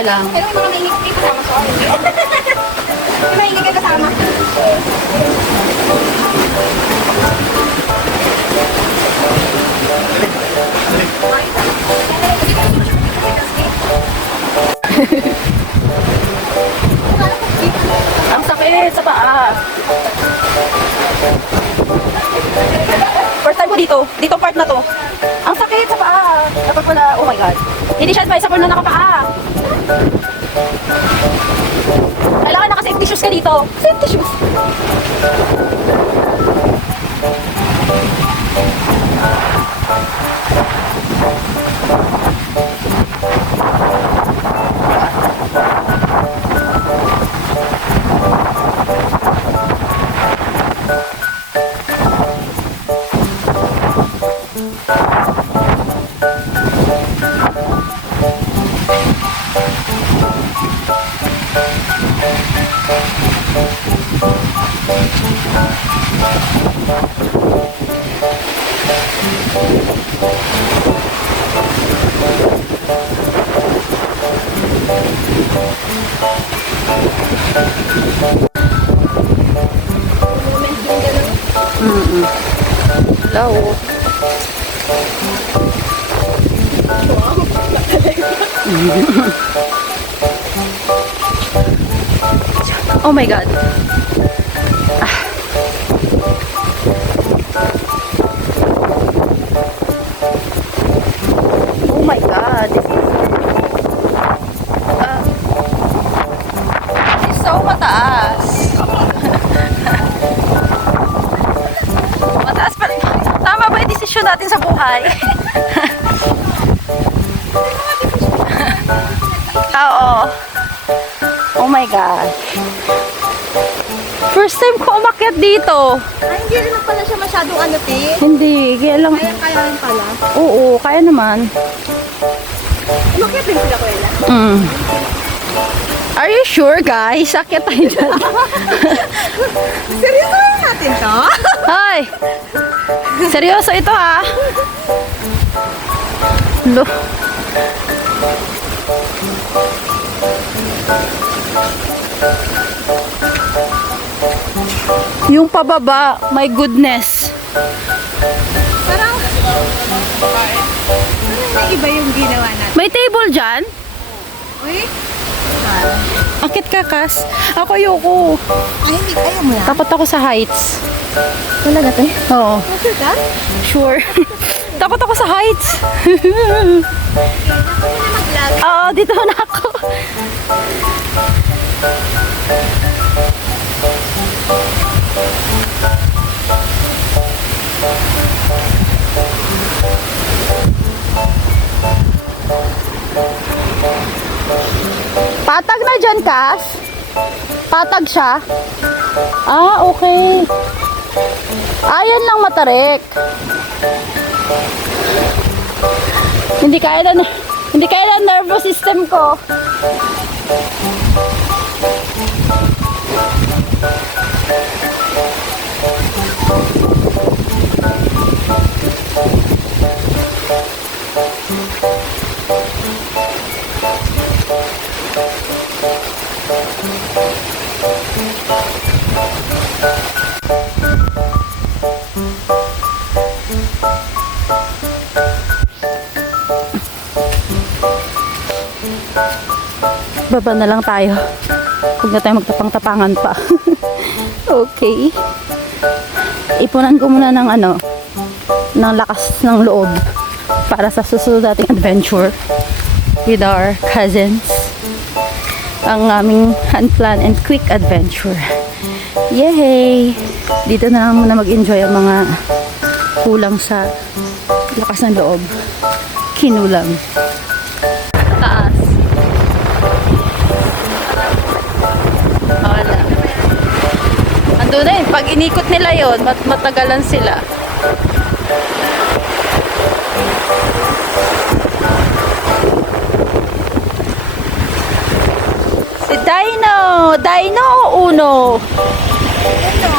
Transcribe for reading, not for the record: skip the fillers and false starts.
Okay lang. Pero may mga maingit kayo kasama sa akin. May maingit kayo kasama. Ang sakit sa paa. First time ko dito. Dito part na to. Ang sakit sa paa. Dapat pala, oh my god. Hindi siya advisable na nakapaa. Kailangan naka-safety shoes ka dito. Safety shoes. Hello. Oh my god. Oh my god. This is so mataas. Mataas pa rin. Tama ba yung desisyon natin sa buhay? Oo. Oh my gosh. First time ko umakyat dito. Ay, hindi rin pala siya masyadong ano, te. Hindi, kaya lang. Kaya rin pala. Oo, kaya naman. Umakyat din sila, Kuela. Are you sure, guys? Akyat tayo dyan. Seryoso natin to? Hoy! Seryoso ito, ha? Lo. Yung pababa, my goodness. Parang may iba yung ginawa natin. May table dyan? Uy? Akit ka, Kas. Ako ayoko. Ay, hindi. Ayaw mo na. Takot ako sa heights. Talaga, te? Oo. Sure ka? Sure. Takot ako sa heights. Ako na mag-vlog. Oo, dito na ako. Patag na dyan, Kas? Patag siya? Ah, okay. Ayan lang matarik. Hindi kaya na nervous system ko. Baba na lang tayo. Huwag na tayo magtapang-tapangan pa. Okay. Ipunan ko muna ng ng lakas ng loob para sa susunod nating adventure with our cousins. Ang aming unplanned and quick adventure. Yay! Dito na lang muna mag-enjoy ang mga kulang sa lakas ng loob. Kinulang. Taas. Wala. Andun na pag inikot nila yon, matagalan sila. Si Dino! Dino o Uno? Ito.